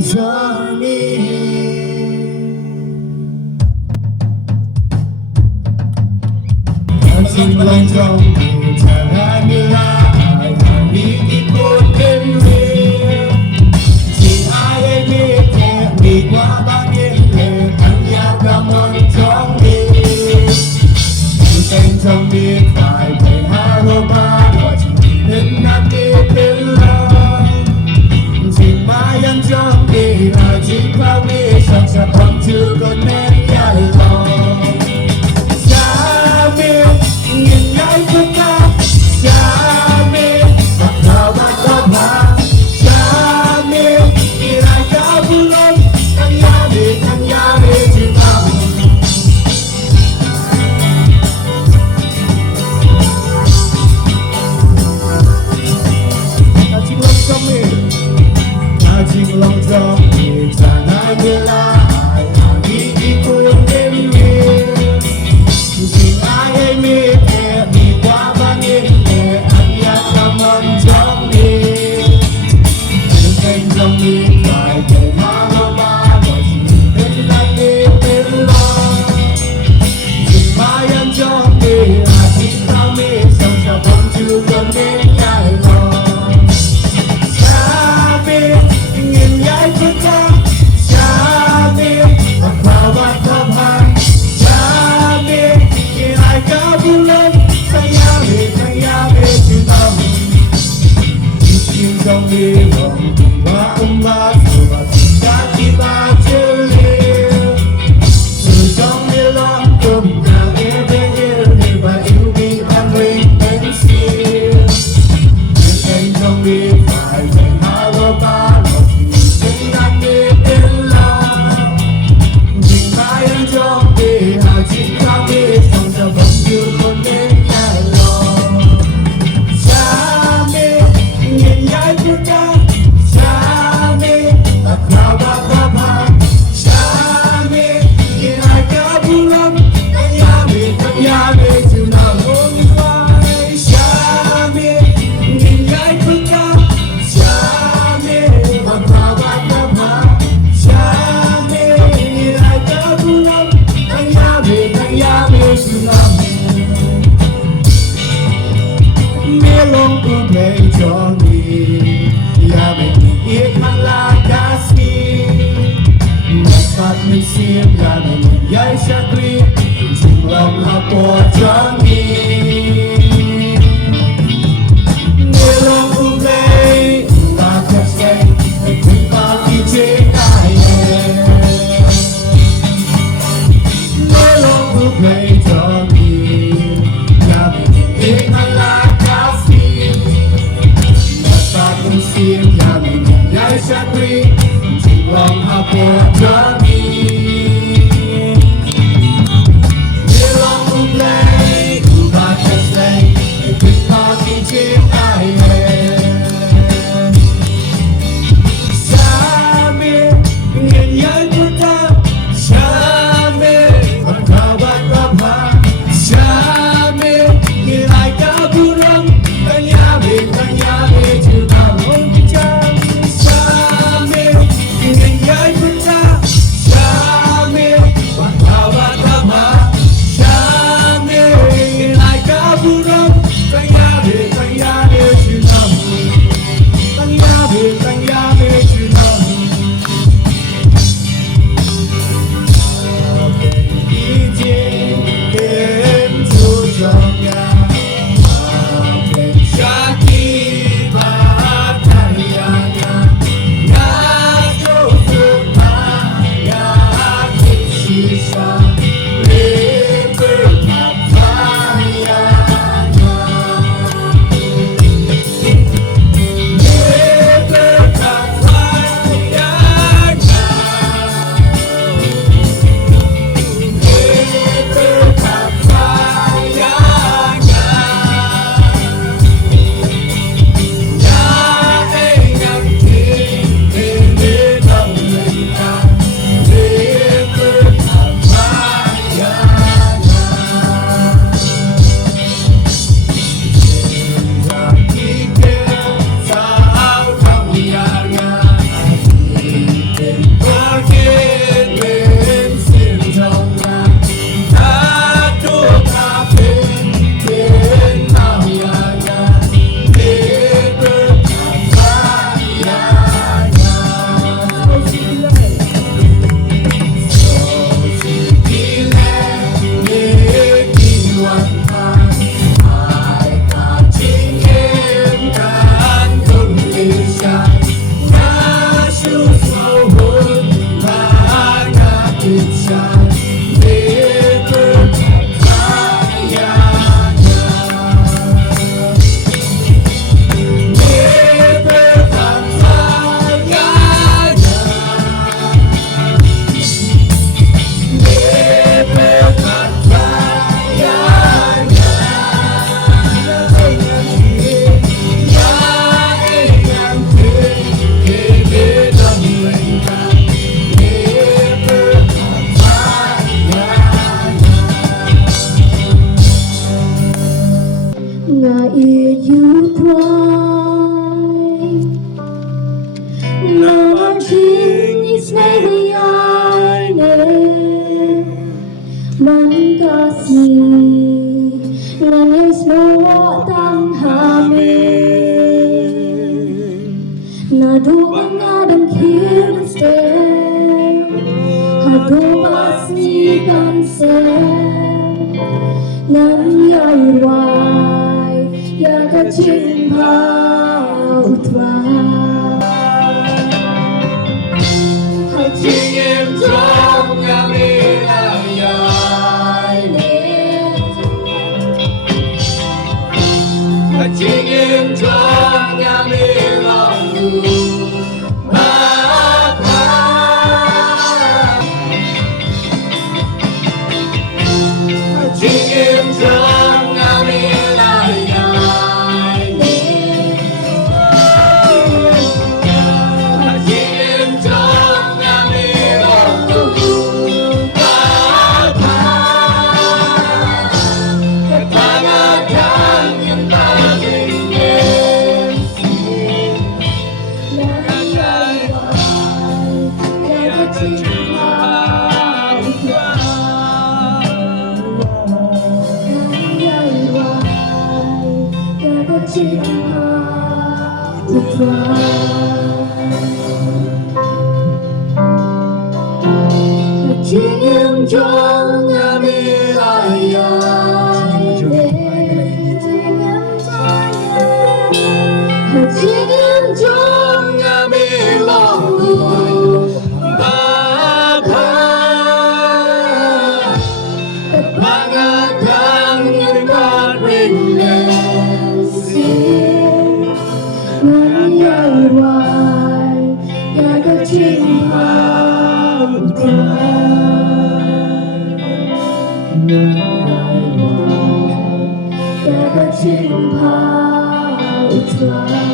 journey. Dancing along zombie, taranila, ay hindi ko tinwi. Si ay di qua bangin le, ang yagamon zombie. Hussein zombie, phải về Haroma, rồi chỉ đến nam đi đến lo. Chỉ mãi anh zombie, là chỉ bao đi, sang sa bom chưa có nên nhảy lo. Nhìn ngay trước ta, cha mi, bắt đầu bắt đầu mà, cha mi, đi lại cả buồn lắm, thằng nhà đi chỉ tao. Ta chỉ lòng cho mình, ta chỉ lòng cho mình, ta nói như là ai đi cùng em mình. Chỉ ai mi đi qua bangin le, anh yagamon zombie. Hussein zombie, phải về Haroma, rồi chỉ đến nam đi đến lo. Chỉ mãi anh zombie, là chỉ tao mi, xong sao không chưa gần đến nhảy lo. Cha mi, nhìn nhảy trước ta, cha mi, bắt vào bắt thầm hàng. Cha mi, nhìn ai cả buồn lắm, thằng nhà về chứ tao. Hussein zombie, lòng qua và và ta chỉ ba chữ liêu. Từ trong miền lòng cùng nào em về yêu thì và yêu đi an bình đến siêu. Hussein zombie, phải về Haroma, rồi chỉ đến nam đi đến lo. Chỉ mãi anh zombie, là chỉ tao biết, xong sao vẫn chưa còn đến nhảy lo. Cha mi, nhìn nhảy trước ta, cha mi, bắt vào bắt vào mà. Cha mi, nhìn ai cả buồn lắm, thằng nhà mi chịu nào ôm vai. Cha mi, nhìn nhảy trước ta, cha mi, bắt vào bắt vào mà. Cha mi, nhìn ai cả buồn lắm, thằng nhà mi chịu nào. Mẹ lòng của mẹ cho đi, ya mình biết hắn là ca sĩ. Mẹ phát mình xiêm, ya mình dạy sẽ quý, chính lòng học của cho đi. Mẹ lòng của mẹ, ta thật say, mẹ quý bao khi chế tài em. Mẹ lòng của mẹ cho đi, ya mình biết hắn là ca sĩ. Mẹ phát mình xiêm, ya mình dạy sẽ quý, chính lòng học của cho đi. Mẹ lòng của mẹ, ta thật say, mẹ quý bao khi chế tài em. Cha mi, nhìn nhảy của ta, cha mi, bắt vào bắt vào mà. Cha mi, nhìn ai cả buồn lắm, thằng nhà về chịu tao ôm chăm. Cha mi, nhìn nhảy của ta, Någonting i snöhöjande Man kasih Nangis mo tang hamin Nadupang adang kirsten Hadupas ni kansen Nang yai wai Yaga chimpa utwai Chính em trong nhà mình là dài Chính em trong nhà mình là bác Chính em trong nhà mình là dài Chính em trong nhà mình là Chính em trong nhà mình là Chính em trong nhà mình là Bangatan yung Nangyayaway Yagachimpa utway